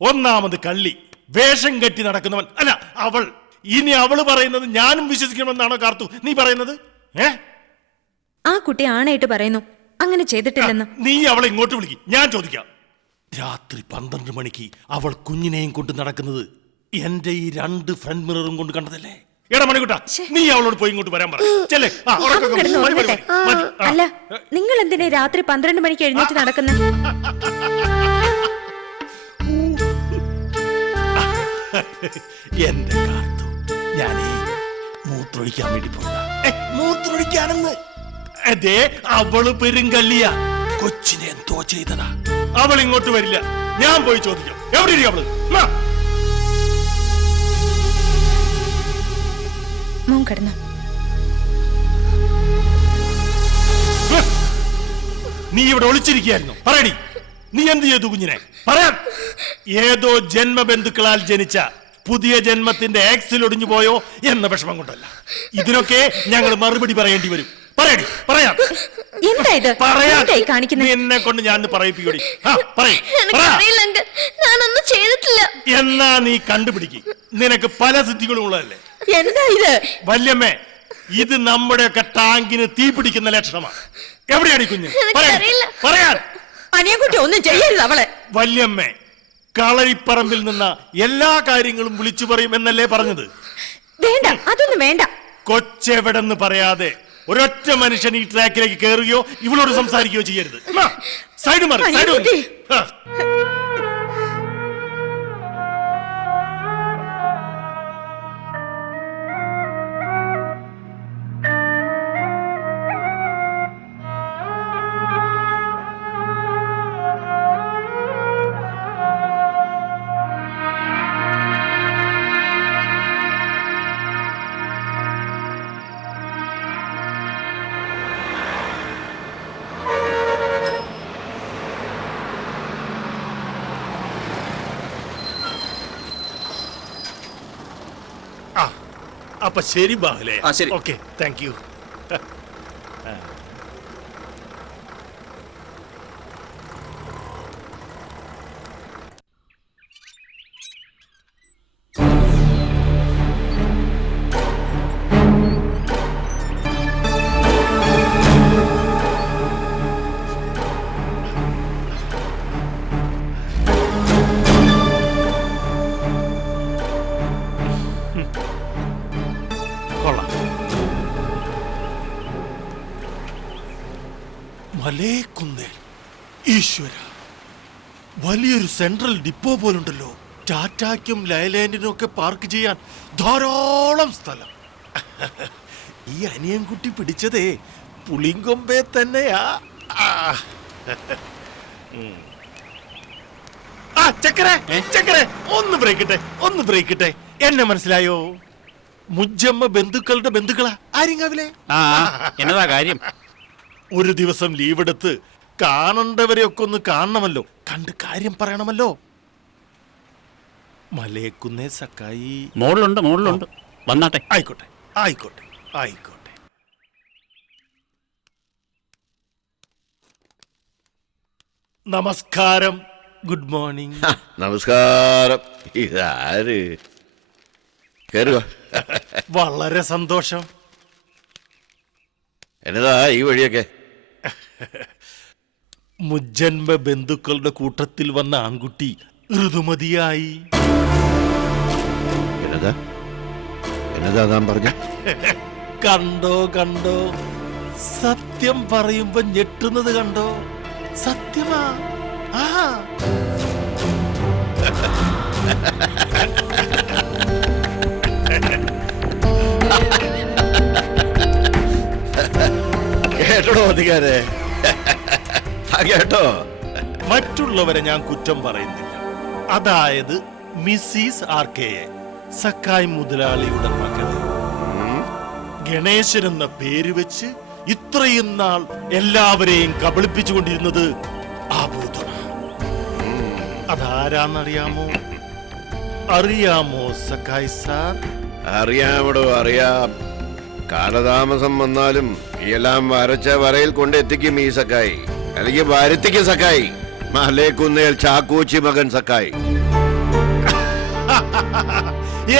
ഒന്നാമത് കള്ളി, വേഷം കെട്ടി നടക്കുന്നവൻ. അല്ല അവൾ. ഇനി അവള് പറയുന്നത് ഞാനും വിശ്വസിക്കണമെന്നാണോ കാർത്തു നീ പറയുന്നത്? ആ കുട്ടി ആണായിട്ട് പറയുന്നു അങ്ങനെ ചെയ്തിട്ടില്ലെന്ന്. നീ അവളെ ഇങ്ങോട്ട് വിളിക്ക്, ഞാൻ ചോദിക്കാം. രാത്രി 12 മണിക്ക് അവൾ കുഞ്ഞിനെയും കൊണ്ട് നടക്കുന്നത് എന്റെ ഈ 2 ഫ്രണ്ട് മിററും കൊണ്ട് കണ്ടതല്ലേ? എടാ മണിക്കുട്ടാ, നീ അവളോട് പോയി ഇങ്ങോട്ട് വരാൻ പറ. അല്ല, നിങ്ങൾ എന്തിനാ രാത്രി 12 മണിക്ക് എഴുന്നേറ്റ് നടക്കുന്നത്? എന്റെ കാർത്തു, ഞാനേ മൂത്രൊഴിക്കാൻ വേണ്ടി പോകാ. മൂത്രൊഴിക്കാനെന്ന് അതെ, അവള് പെരുങ്കല്ലിയ. കൊച്ചിനെ എന്തോ ചെയ്തതാ. അവൾ ഇങ്ങോട്ട് വരില്ല, ഞാൻ പോയി ചോദിക്കാം. എവിടെ അവള്? മോൻ കിടന്നു. നീ ഇവിടെ ഒളിച്ചിരിക്കുകയായിരുന്നു. പറയടി, നീ എന്ത് ചെയ്തു കുഞ്ഞിനെ? പറയാൻ. ഏതോ ജന്മബന്ധുക്കളാൽ ജനിച്ച പുതിയ ജന്മത്തിന്റെ ആക്സിൽ ഒടിഞ്ഞു പോയോ എന്ന വിഷമം കൊണ്ടല്ല. ഇതിനൊക്കെ ഞങ്ങൾ മറുപടി പറയേണ്ടി വരും. പറയടി, പറയാം. എന്നെ കൊണ്ട് ഞാൻ പറയിപ്പിക്കടി. എന്നാ നീ കണ്ടുപിടിക്കും. നിനക്ക് പല സിദ്ധികളും ഉള്ളതല്ലേ. എന്താ ഇത്? വല്യമ്മേ, ഇത് നമ്മുടെയൊക്കെ ടാങ്കിന് തീ പിടിക്കുന്ന ലക്ഷണമാണ്. എവിടെയാണ് കുഞ്ഞ്? പറയാൻ. അനിയൻകുട്ടി ഒന്നും ചെയ്യരുത് അവളെ. വല്യമ്മേ, കളരിപ്പറമ്പിൽ നിന്ന് എല്ലാ കാര്യങ്ങളും വിളിച്ചു പറയും എന്നല്ലേ പറഞ്ഞത്? വേണ്ട, അതൊന്നും വേണ്ട. കൊച്ചെവിടെന്ന് പറയാതെ ഒരൊറ്റ മനുഷ്യൻ ഈ ട്രാക്കിലേക്ക് കയറുകയോ ഇവളോട് സംസാരിക്കുകയോ ചെയ്യരുത്. സൈഡ് മാറി, സൈഡ്. അപ്പൊ ശരി ബാഹുലേ. Okay, thank you. മലേക്കുന്നേൽ ഈശ്വര, വലിയൊരു സെൻട്രൽ ഡിപ്പോ പോലുണ്ടല്ലോ. ടാറ്റാക്കും ലൈലാൻഡിനും ഒക്കെ പാർക്ക് ചെയ്യാൻ ധാരാളം സ്ഥലം. ഈ അനിയൻകുട്ടി പിടിച്ചതേ പുളിങ്കൊമ്പേ തന്നെയാ. ചക്കരെ ഒന്ന് ബ്രേക്കിട്ടെ. എന്നെ മനസ്സിലായോ? മുജ്ജമ്മ ബന്ധുക്കളുടെ ബന്ധുക്കളാ ആര്യങ്കാവിലെ. എന്നതാ കാര്യം? ഒരു ദിവസം ലീവ് എടുത്ത് കാണേണ്ടവരെയൊക്കെ ഒന്ന് കാണണമല്ലോ, കണ്ട് കാര്യം പറയണമല്ലോ. മലേക്കുന്നേ സക്കായി മോളിലുണ്ട്. വന്നാട്ടെ. ആയിക്കോട്ടെ. നമസ്കാരം. Good morning. നമസ്കാരം. ഇതാര്? വളരെ സന്തോഷം. എന്നതാ ഈ വഴിയൊക്കെ? മുജ്ജന്മ ബന്ധുക്കളുടെ കൂട്ടത്തിൽ വന്ന ആൺകുട്ടി ഋതുമതിയായി. എന്നതാ താൻ പറഞ്ഞ? കണ്ടോ, സത്യം പറയുമ്പോ ഞെട്ടുന്നത് കണ്ടോ? സത്യമാ. കേട്ടോ അധികാരെ? കേട്ടോ? മറ്റുള്ളവരെ ഞാൻ കുറ്റം പറയുന്നില്ല. അതായത് മിസ്സിസ് ആർകെയെ, സക്കായ് മുതലാളിയുടെ മകളെ ഗണേശൻ എന്ന പേര് വെച്ച് ഇത്രയും നാൾ എല്ലാവരെയും കബളിപ്പിച്ചുകൊണ്ടിരുന്നത് ആ ഭൂതമാണ്. അതാരാന്നറിയാമോ? അറിയാമോ സക്കായ് സാർ? അറിയാമടോ, അറിയാം. കാലതാമസം വന്നാലും എല്ലാം വരച്ച വരയിൽ കൊണ്ടെത്തിക്കും ഈ സക്കായി, അല്ലെങ്കിൽ വരുത്തിക്കും സക്കായി. മലേക്കുന്നേൽ ചാക്കൂച്ചി മകൻ സക്കായി.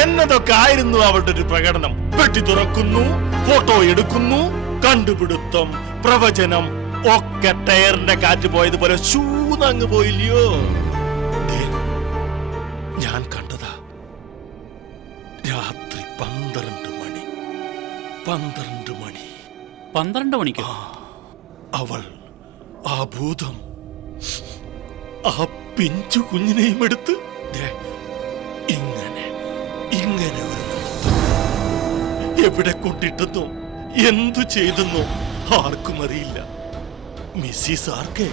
എന്നതൊക്കെ ആയിരുന്നു അവളുടെ ഒരു പ്രകടനം. പെട്ടി തുറക്കുന്നു, ഫോട്ടോ എടുക്കുന്നു, കണ്ടുപിടുത്തം, പ്രവചനം ഒക്കെ ടയറിന്റെ കാറ്റ് പോയതുപോലെ ശൂന്നങ്ങ് പോയില്ലയോ? ദേ, ഞാൻ കണ്ടതാ രാത്രി 12 മണി. 12 മണിക്കോ? അവൾ, ആ ഭൂതം, ആ പിഞ്ചു കുഞ്ഞിനെയും എടുത്ത് ദേ, ഇങ്ങനെ ഇങ്ങനെ ഒരു നടത്തം. എവിടെ കൊണ്ടിട്ടെന്നോ എന്തു ചെയ്തെന്നോ ആർക്കും അറിയില്ല. മിസ്സിസ് ആർക്കെ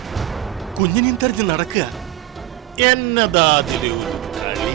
കുഞ്ഞിനെയും തെരഞ്ഞ് നടക്കുക. എന്നതാ അതിലെ ഒരു കളി.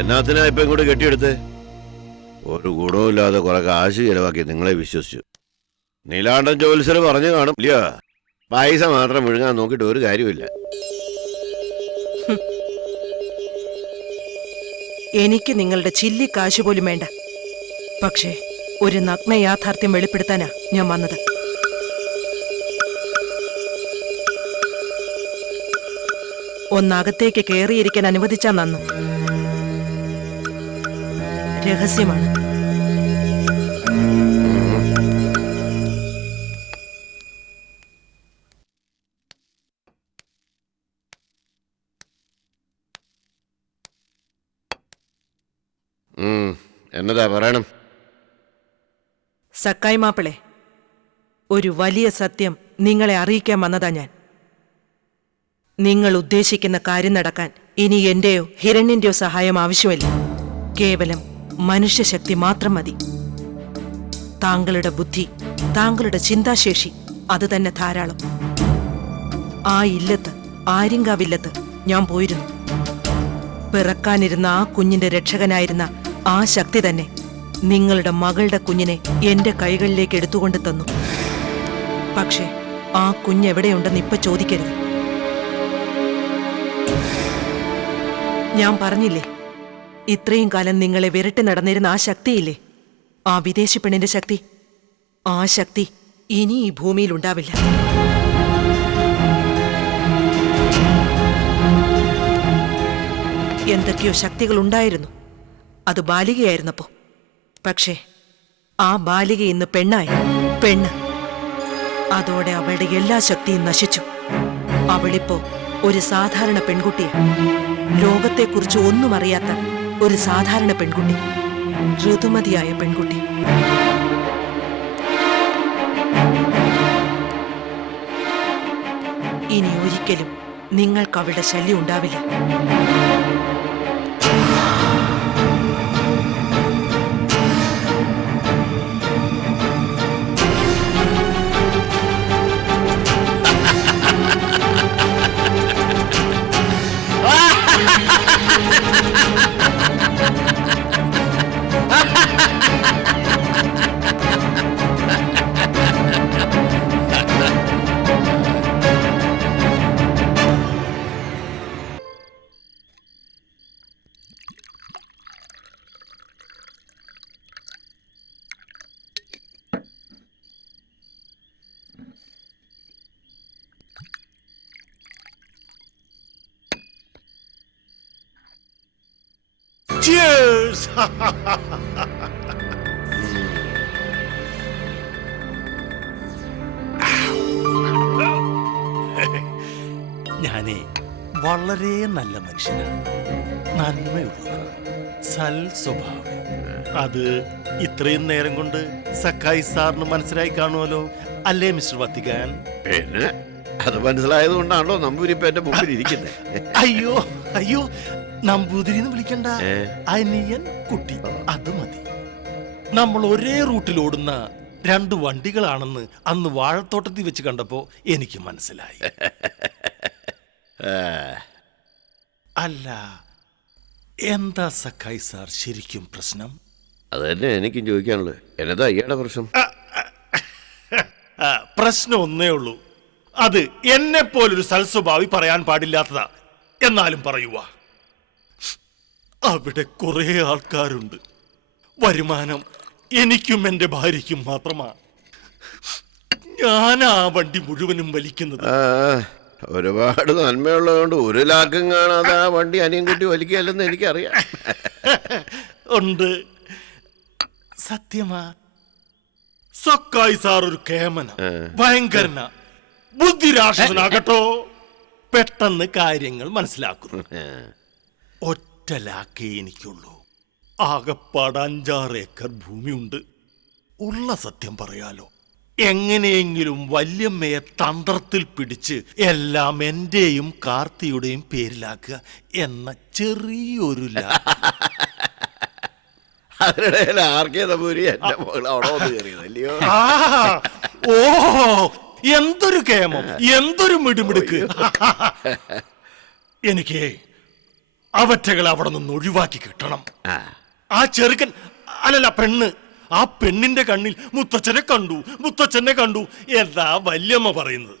എന്നാത്തിനാ ഇപ്പൊ ഇങ്ങോട്ട് കെട്ടിയെടുത്ത്? ഒരു ഗുണവുമില്ലാതെ കുറെ കാശ് ചെലവാക്കി നിങ്ങളെ വിശ്വസിച്ചു. നീലാണ്ടൻ ജോത്സ്യർ പറഞ്ഞു കാണും ഇല്ല, പൈസ മാത്രം വിഴുങ്ങാൻ നോക്കിയിട്ട് ഒരു കാര്യമില്ല. എനിക്ക് നിങ്ങളുടെ ചില്ലി കാശ് പോലും വേണ്ട. പക്ഷേ ഒരു നഗ്ന യാഥാർത്ഥ്യം വെളിപ്പെടുത്താനാ ഞാൻ വന്നത്. ഒന്നകത്തേക്ക് കയറിയിരിക്കാൻ അനുവദിച്ചാ നന്ന്. രഹസ്യമാണ്. എന്നതാ പറയണം? സക്കായി മാപ്പിളെ, ഒരു വലിയ സത്യം നിങ്ങളെ അറിയിക്കാൻ വന്നതാ ഞാൻ. നിങ്ങൾ ഉദ്ദേശിക്കുന്ന കാര്യം നടക്കാൻ ഇനി എന്റെയോ ഹിരണ്യന്റെയോ സഹായം ആവശ്യമില്ല. കേവലം മനുഷ്യശക്തി മാത്രം മതി. താങ്കളുടെ ബുദ്ധി, താങ്കളുടെ ചിന്താശേഷി അത് തന്നെ ധാരാളം. ആ ഇല്ലത്ത്, ആര്യങ്കാവില്ലത്ത് ഞാൻ പോയിരുന്നു. പിറക്കാനിരുന്ന ആ കുഞ്ഞിന്റെ രക്ഷകനായിരുന്ന ആ ശക്തി തന്നെ നിങ്ങളുടെ മകളുടെ കുഞ്ഞിനെ എന്റെ കൈകളിലേക്ക് എടുത്തുകൊണ്ട് തന്നു. പക്ഷേ ആ കുഞ്ഞെവിടെയുണ്ടെന്ന് ഇപ്പൊ ചോദിക്കരുത്. ഞാൻ പറഞ്ഞില്ലേ, ഇത്രയും കാലം നിങ്ങളെ വിരട്ടി നടന്നിരുന്ന ആ ശക്തിയില്ലേ, ആ വിദേശി പെണ്ണിന്റെ ശക്തി, ആ ശക്തി ഇനി ഈ ഭൂമിയിൽ ഉണ്ടാവില്ല. എന്തൊക്കെയോ ശക്തികൾ ഉണ്ടായിരുന്നു, അത് ബാലികയായിരുന്നപ്പോ. പക്ഷേ ആ ബാലിക ഇന്ന് പെണ്ണായി. പെണ്ണ്. അതോടെ അവളുടെ എല്ലാ ശക്തിയും നശിച്ചു. അവളിപ്പോ ഒരു സാധാരണ പെൺകുട്ടിയാണ്. ലോകത്തെക്കുറിച്ച് ഒന്നും അറിയാത്ത ഒരു സാധാരണ പെൺകുട്ടി, ഋതുമതിയായ പെൺകുട്ടി. ഇനി ഒരിക്കലും നിങ്ങൾക്ക് അവളുടെ ശല്യം ഉണ്ടാവില്ല. Cheers! ഞാനേ വളരെ നല്ല മനുഷ്യനാണ്, നന്മയുള്ളവർ, സൽ സ്വഭാവം. അത് ഇത്രയും നേരം കൊണ്ട് സക്കായി സാറിന് മനസ്സിലായി കാണുമല്ലോ, അല്ലേ മിസ്റ്റർ വത്തിക്കാൻ? പിന്നെ അത് മനസ്സിലായത് കൊണ്ടാണല്ലോ നമ്പൂരിപ്പ എന്റെ മുമ്പിൽ ഇരിക്കുന്നത്. അയ്യോ അയ്യോ, നമ്പൂതിരിന്ന് വിളിക്കണ്ട, അനിയൻ കുട്ടി, അത് മതി. നമ്മൾ ഒരേ റൂട്ടിൽ ഓടുന്ന 2 വണ്ടികളാണെന്ന് അന്ന് വാഴത്തോട്ടത്തിൽ വെച്ച് കണ്ടപ്പോ എനിക്ക് മനസ്സിലായി. അല്ല, എന്താ സക്കായി സാർ ശരിക്കും പ്രശ്നം? അത് തന്നെ എനിക്കും ചോദിക്കാനുള്ളത്. എന്നതാ ഇയാളുടെ പ്രശ്നം? പ്രശ്നം ഒന്നേ ഉള്ളൂ, അത് എന്നെ പോലൊരു സൽസ്വഭാവി പറയാൻ പാടില്ലാത്തതാ. എന്നാലും പറയുക, അവിടെ കുറെ ആൾക്കാരുണ്ട്. വരുമാനം എനിക്കും എന്റെ ഭാര്യയ്ക്കും മാത്രമാ. ഞാൻ ആ വണ്ടി മുഴുവനും വലിക്കുന്നത്. ഒരുപാട് നന്മയുള്ളതുകൊണ്ട് 1 ലാഖം കാണാതെ ആ വണ്ടി അനിയൻകുട്ടി വലിക്കുകയല്ലെന്ന് എനിക്കറിയാം. ഉണ്ട്, സത്യമാ. സക്കായി സാർ ഒരു കേമന, ഭയങ്കരന, ബുദ്ധിരാക്ഷസനാകട്ടോ. പെട്ടെന്ന് കാര്യങ്ങൾ മനസ്സിലാക്കുന്നു. ഒറ്റ ലാക്കേ എനിക്കുള്ളൂ. ആകപ്പാട് 5-6 ഏക്കർ ഭൂമിയുണ്ട്. ഉള്ള സത്യം പറയാലോ, എങ്ങനെയെങ്കിലും വല്യമ്മയെ തന്ത്രത്തിൽ പിടിച്ച് എല്ലാം എന്റെയും കാർത്തിയുടെയും പേരിലാക്കുക എന്ന ചെറിയൊരു അതിനിടയിൽ ആർക്കേ നമ്പൂരി എന്റെ മകൾ അവിടെ വന്ന് കയറിയതല്ലയോ? ഓ, എന്തൊരു കേമം, എന്തൊരു മിടുമിടുക്ക്. എനിക്ക് അവറ്റകളെ അവിടെ നിന്ന് ഒഴിവാക്കി കിട്ടണം. ആ ചെറുക്കൻ, അല്ലല്ല പെണ്ണ്, ആ പെണ്ണിന്റെ കണ്ണിൽ മുത്തച്ഛനെ കണ്ടു എന്താ വല്യമ്മ പറയുന്നത്.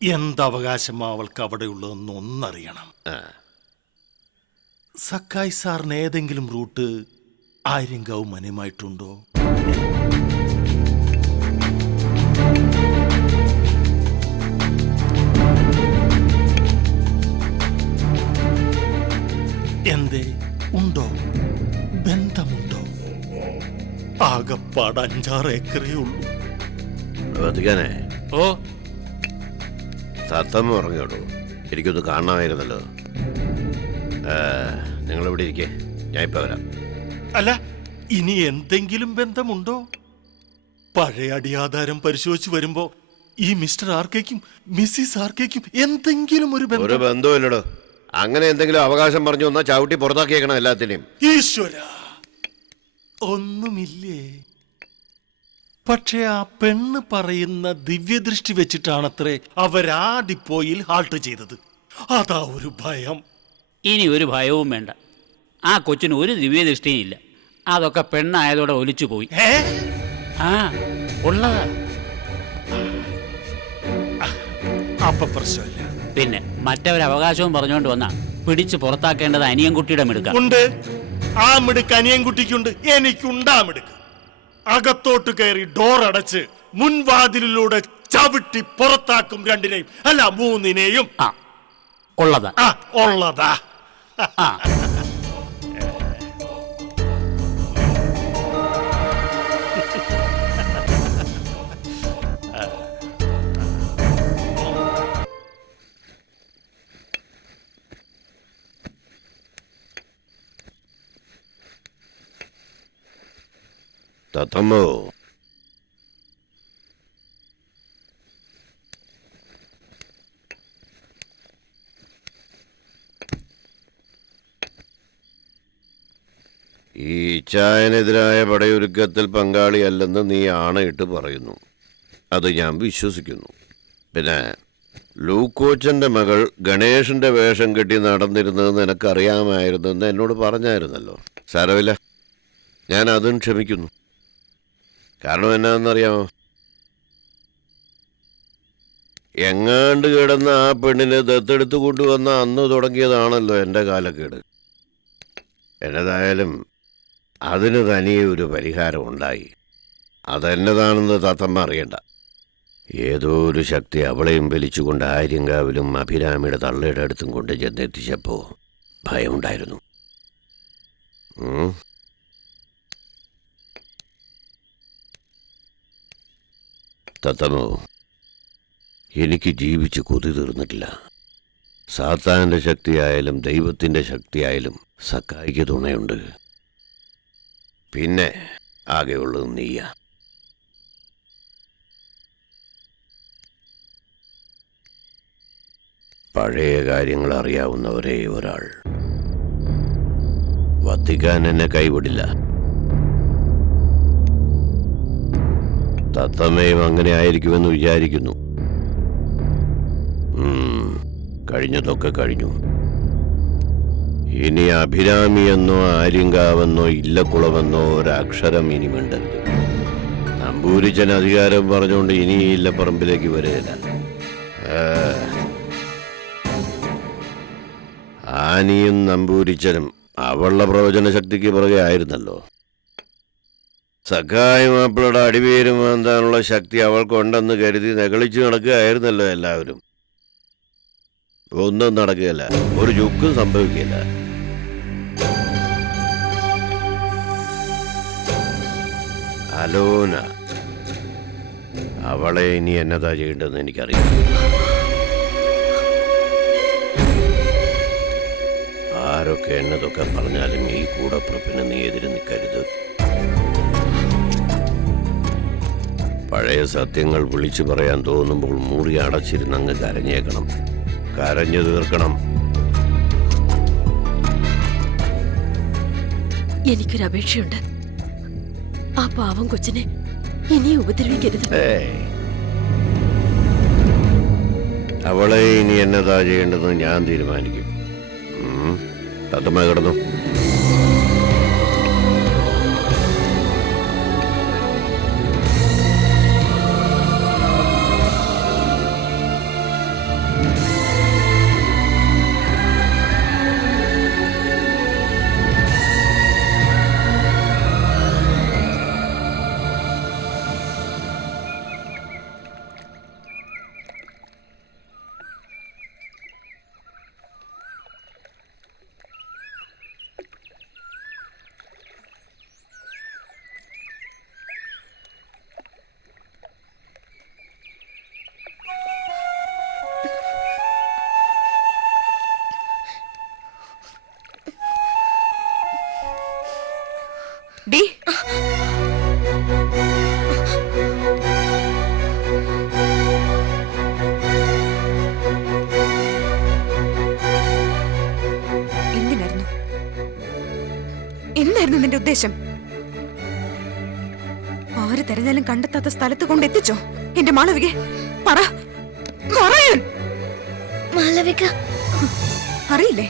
എന്തവകാശമാ അവൾക്ക് അവിടെ ഉള്ളതെന്ന് ഒന്നറിയണം. സക്കായി സാറിന് ഏതെങ്കിലും റൂട്ട് ആര്യങ്കാവ് മനയുമായിട്ടുണ്ടോ? എന്തേ, ഉണ്ടോ? ബന്ധമുണ്ടോ? ആകപ്പാട് 5-6 ഏക്കറേ ഉള്ളൂ. വത്തിക്കാനെ, ഓ, സത്തമ്മ ഉറങ്ങിയോളൂ. എനിക്കൊന്ന് കാണാമായിരുന്നല്ലോ. നിങ്ങളിവിടെ ഇരിക്കേ, ഞാൻ ഇപ്പൊ വരാം. അല്ല, ഇനി എന്തെങ്കിലും ബന്ധമുണ്ടോ? പഴയ അടിയാധാരം പരിശോധിച്ച് വരുമ്പോ ഈ മിസ്റ്റർ ആർക്കേക്കും മിസ്സിസ് ആർക്കേക്കും എന്തെങ്കിലും ഒരു ഒരു ബന്ധവുമില്ലടോ. അങ്ങനെ എന്തെങ്കിലും അവകാശം പറഞ്ഞു വന്നാൽ ചവിട്ടി പുറത്താക്കിയേക്കണം എല്ലാത്തിനെയും. ഈശ്വര, ഒന്നുമില്ലേ? പക്ഷെ ആ പെണ്ണ് പറയുന്ന ദിവ്യദൃഷ്ടി വെച്ചിട്ടാണത്രേ അവരാ ഡിപ്പോയിൽ ഹാൾട്ട് ചെയ്തത്. അതാ ഒരു ഭയം. ഇനി ഒരു ഭയവും വേണ്ട. ആ കൊച്ചിന് ഒരു ദിവ്യദൃഷ്ടിയും ഇല്ല. അതൊക്കെ പെണ്ണായതോടെ ഒലിച്ചു പോയി. ആ, ഉള്ളതാ. അപ്പൊ പ്രശ്നമില്ല. പിന്നെ മറ്റവരവകാശവും പറഞ്ഞുകൊണ്ട് വന്നാ പിടിച്ച് പുറത്താക്കേണ്ടത് അനിയൻകുട്ടിയുടെ മിടുക്ക ഉണ്ട്. ആ മിടുക്ക് അനിയൻകുട്ടിക്കുണ്ട്, എനിക്കുണ്ട് ആ മിടുക്ക്. അകത്തോട്ട് കയറി ഡോർ അടച്ച് മുൻവാതിലിലൂടെ ചവിട്ടി പുറത്താക്കും 2-നെയും, അല്ല 3-നെയും. ആ, ഉള്ളതാ. ആ, ഉള്ളതാ. ആ, തത്തമ്മോ, ഈ ഇച്ഛായനെതിരായ പടയൊരുക്കത്തിൽ പങ്കാളിയല്ലെന്ന് നീ ആണയിട്ട് പറയുന്നു. അത് ഞാൻ വിശ്വസിക്കുന്നു. പിന്നെ ലൂക്കോച്ചൻ്റെ മകൾ ഗണേഷിൻ്റെ വേഷം കെട്ടി നടന്നിരുന്നത് നിനക്കറിയാമായിരുന്നെന്ന് എന്നോട് പറഞ്ഞായിരുന്നല്ലോ. സാരമില്ല, ഞാൻ അതും ക്ഷമിക്കുന്നു. കാരണം എന്നാണെന്നറിയാമോ? എങ്ങാണ്ട് കിടന്ന ആ പെണ്ണിനെ ദത്തെടുത്ത് കൊണ്ടുവന്ന അന്ന് തുടങ്ങിയതാണല്ലോ എൻ്റെ കാലക്കേട്. എന്നതായാലും അതിന് തനിയെ ഒരു പരിഹാരം ഉണ്ടായി. അതെന്നതാണെന്ന് തത്തമ്മ അറിയണ്ട. ഏതോ ഒരു ശക്തി അവളെയും വലിച്ചുകൊണ്ട് ആര്യങ്കാവിലും അഭിരാമിയുടെ തള്ളയുടെ അടുത്തും കൊണ്ട് ചെന്നെത്തിച്ചപ്പോൾ ഭയമുണ്ടായിരുന്നു. തത്തമ്മോ, എനിക്ക് ജീവിച്ച് കൊതി തീർന്നിട്ടില്ല. സാത്താന്റെ ശക്തിയായാലും ദൈവത്തിന്റെ ശക്തിയായാലും സക്കായിക്ക് തുണയുണ്ട്. പിന്നെ ആകെയുള്ളത് നീയാ. പഴയ കാര്യങ്ങൾ അറിയാവുന്ന ഒരേ ഒരാൾ. വത്തിക്കാൻ എന്നെ കൈവിടില്ല. തത്തമ്മയും അങ്ങനെ ആയിരിക്കുമെന്ന് വിചാരിക്കുന്നു. കഴിഞ്ഞതൊക്കെ കഴിഞ്ഞു. ഇനി അഭിരാമിയെന്നോ ആര്യങ്കാവെന്നോ ഇല്ലക്കുളമെന്നോ ഒരക്ഷരം ഇനി മിണ്ടരുത്. നമ്പൂരിച്ചൻ അധികാരം പറഞ്ഞുകൊണ്ട് ഇനി ഈ ഇല്ലപ്പറമ്പിലേക്ക് വരികയില്ല. ആനിയും നമ്പൂരിച്ചനും അവളുടെ പ്രവചന ശക്തിക്ക് പുറകെ ആയിരുന്നല്ലോ. സഖായി മാപ്പിളയുടെ അടിവേരും മാന്താനുള്ള ശക്തി അവൾക്കുണ്ടെന്ന് കരുതി നെകളിച്ചു നടക്കുകയായിരുന്നല്ലോ എല്ലാവരും. ഒന്നും നടക്കുകയില്ല, ഒരു ചുക്കും സംഭവിക്കില്ല. അലോന, അവളെ ഇനി എന്നതാ ചെയ്യേണ്ടതെന്ന് എനിക്കറിയാം. ആരൊക്കെ എന്നതൊക്കെ പറഞ്ഞാലും ഈ കൂടപ്പുറപ്പിന് നീ എതിര് നിൽക്കരുത്. പഴയ സത്യങ്ങൾ വിളിച്ചു പറയാൻ തോന്നുമ്പോൾ മുറി അടച്ചിരുന്നങ്ങ് കരഞ്ഞേക്കണം. കരഞ്ഞു തീർക്കണം. എനിക്കൊരു അപേക്ഷയുണ്ട്. ആ പാവം കൊച്ചിനെ ഇനി ഉപദ്രവിക്കരുത്. അവളെ ഇനി എന്നതാ ചെയ്യേണ്ടതെന്ന് ഞാൻ തീരുമാനിക്കും. തത്തമ്മ കിടന്നു. ഡി, എന്തായിരുന്നു നിന്റെ ഉദ്ദേശം? ആര് തെരഞ്ഞാലും കണ്ടെത്താത്ത സ്ഥലത്ത് കൊണ്ടെത്തിച്ചോ എന്റെ മാളവിക? പറ, പറയാൻ. മാളവിക അറിയില്ലേ?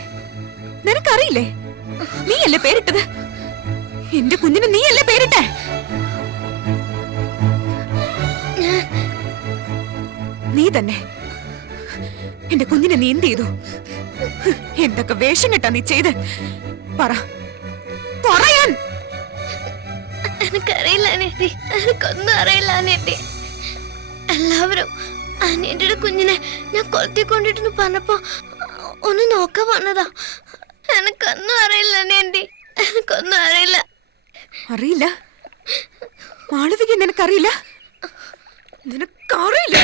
നിനക്കറിയില്ലേ? നീയല്ലേ പേരിട്ടത്? എന്റെ കുഞ്ഞിന് നീയല്ലേ പേരിട്ടെ? നീ തന്നെ. എന്റെ കുഞ്ഞിനെ നീ എന്ത് ചെയ്തു? എന്തൊക്കെ വേഷം കെട്ടാ നീ ചെയ്ത്? പറ, പറയാൻ. എനിക്കറിയില്ല അനിയത്തി, എനിക്കൊന്നും അറിയില്ല അനിയത്തി. എല്ലാവരും അനിയന്റെ കുഞ്ഞിനെ ഞാൻ കൊളുത്തിക്കൊണ്ടിട്ടെന്ന് പറഞ്ഞപ്പോ ഒന്ന് നോക്കാൻ വന്നതാ. എനിക്കൊന്നും അറിയില്ല അനിയത്തി, എനിക്കൊന്നും അറിയില്ല. അറിയില്ല? മാളവിക നിനക്കറിയില്ല? നിനക്കറിയില്ല?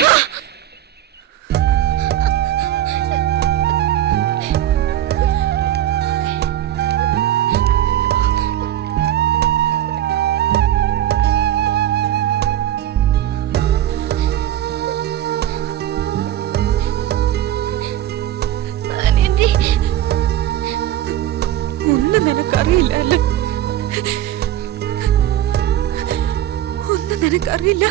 ഒന്നും നിനക്കറിയില്ല അല്ലേ? ഒന്നും നിനക്കറിയില്ല.